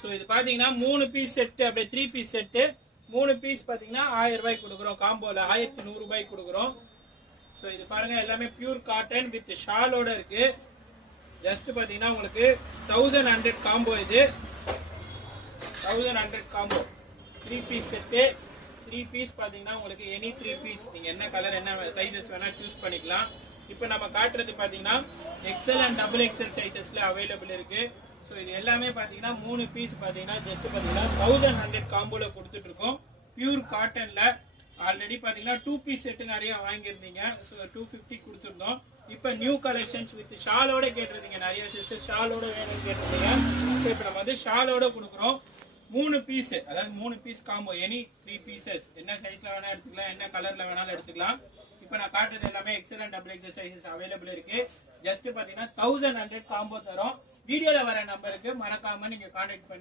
So இது பாத்தீங்கன்னா 3 piece set, அப்படியே 3 பீஸ் செட்டு. 3 பீஸ் பாத்தீங்கன்னா 1000 ரூபாய்க்கு கொடுக்குறோம். காம்போல 1100 ரூபாய்க்கு கொடுக்குறோம். ஸோ இது பாருங்க எல்லாமே பியூர் காட்டன் வித் ஷாலோட இருக்கு. ஜஸ்ட் பாத்தீங்கன்னா உங்களுக்கு 1100 காம்போ. இது 1100 காம்போ 3 பீஸ் செட்டு. 3 பீஸ் பாத்தீங்கன்னா உங்களுக்கு எனி 3 பீஸ் நீங்க என்ன கலர் என்ன சைஸஸ் வேணா சூஸ் பண்ணிக்கலாம். இப்போ நம்ம காட்டுறது பாத்தீங்கன்னா எக்ஸ்எல் அண்ட் டபுள் எக்ஸ்எல் சைஸஸ்ல அவைலபிள் இருக்கு. ஸோ இது எல்லாமே பாத்தீங்கன்னா 3 பீஸ் பாத்தீங்கன்னா ஜஸ்ட் பாத்தீங்கன்னா 1100 காம்போல கொடுத்துட்டு இருக்கோம். பியூர் காட்டன்ல ஆல்ரெடி பாத்தீங்கன்னா 2 பீஸ் செட்டு நிறைய வாங்கியிருந்தீங்க. ஸோ 250 கொடுத்துருந்தோம். இப்போ நியூ கலெக்ஷன்ஸ் வித் ஷாலோட கேட்டிருந்தீங்க, நிறைய சிஸ்டர் ஷாலோட வேணும்னு கேட்டிருந்தீங்க. ஸோ இப்போ நம்ம வந்து ஷாலோட கொடுக்குறோம். 3 பீஸ், அதாவது 3 பீஸ் காம்போ எனி 3 பீசஸ் என்ன சைஸ்ல வேணா எடுத்துக்கலாம், என்ன கலர்ல வேணாலும் எடுத்துக்கலாம். இப்போ நான் காட்டுறது எல்லாமே XL and double XL sizes available இருக்கு. ஜஸ்ட் பாத்தீங்கன்னா 1100 காம்போ தரோம். வீடியோல வர நம்பருக்கு மறக்காம நீங்க கான்டாக்ட் பண்ணி